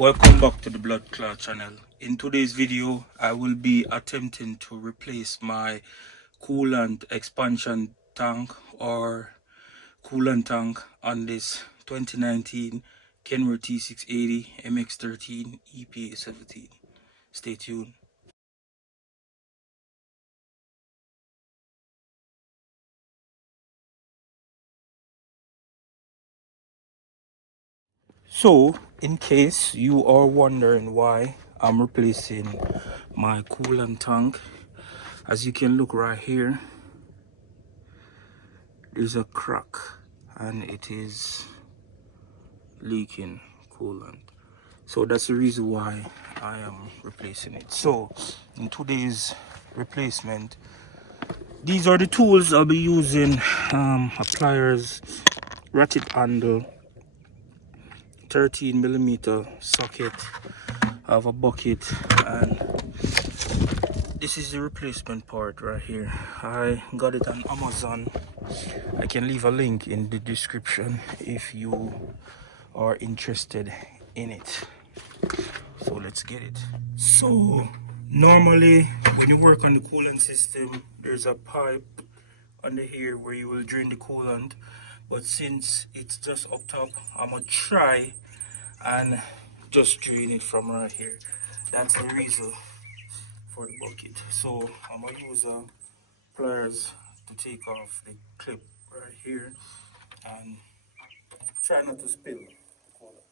Welcome back to the Blood Clot channel. In today's video, I will be attempting to replace my coolant expansion tank or coolant tank on this 2019 Kenworth T680 MX13 EPA 17. Stay tuned. So, in case you are wondering why I'm replacing my coolant tank, as you can look right here, there's a crack and it is leaking coolant. So that's the reason why I am replacing it. So in today's replacement, these are the tools I'll be using: pliers, ratchet handle, 13mm socket. I have a bucket, and this is the replacement part right here. I got it on Amazon. I can leave a link in the description if you are interested in it. So let's get it. So normally when you work on the coolant system, there's a pipe under here where you will drain the coolant, but since it's just up top, I'm gonna try and just drain it from right here. That's the reason for the bucket. So I'm gonna use pliers to take off the clip right here and try not to spill coolant.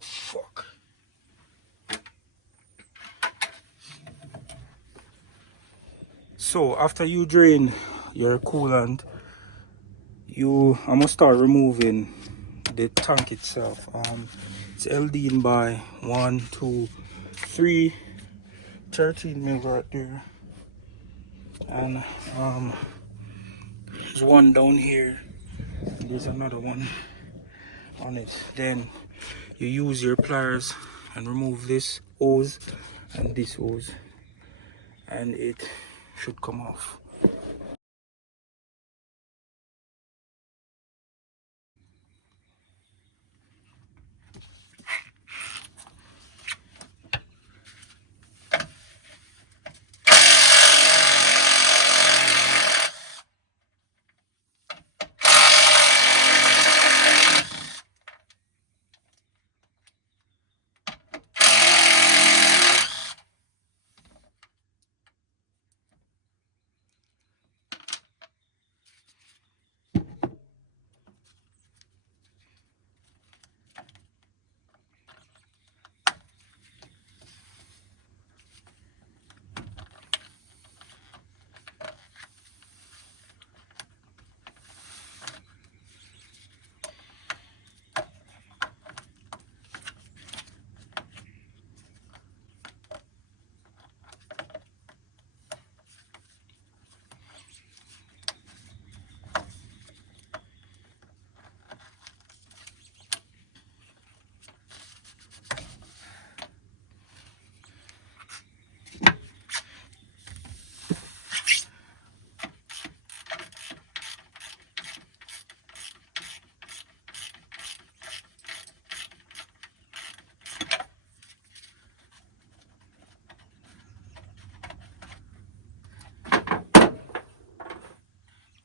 Fuck. So after you drain your coolant, I'm gonna start removing the tank itself. It's LD in by 1, 2, 3, 13 mil right there, and there's one down here. There's another one on it. Then you use your pliers and remove this hose and this hose, and it should come off.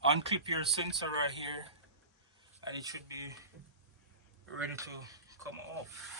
Unclip your sensor right here, and it should be ready to come off.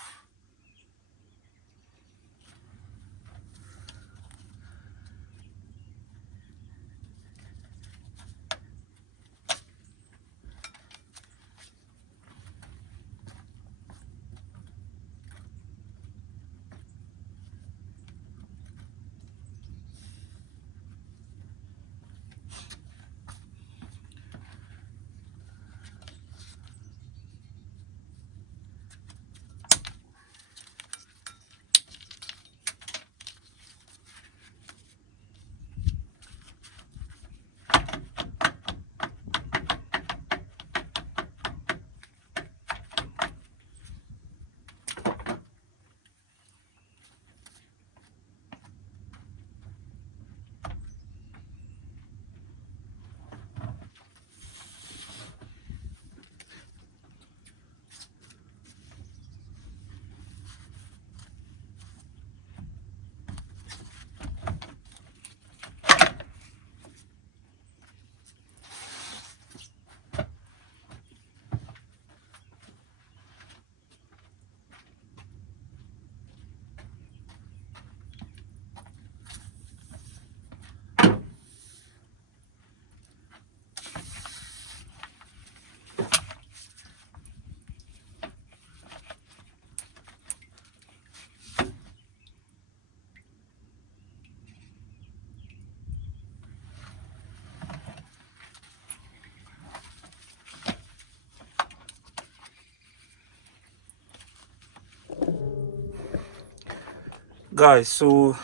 guys, so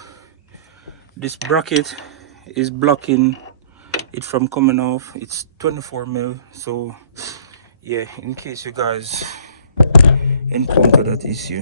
this bracket is blocking it from coming off. It's 24 mil, so yeah, in case you guys encounter that issue.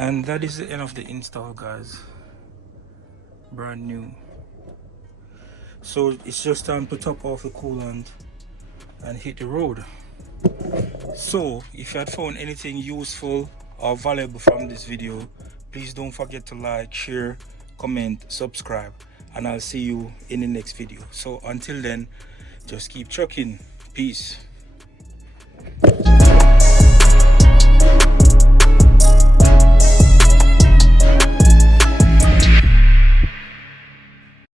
And that is the end of the install, guys. Brand new. So it's just time to top off the coolant and hit the road. So if you had found anything useful or valuable from this video, please don't forget to like, share, comment, subscribe, and I'll see you in the next video. So until then, just keep trucking. Peace.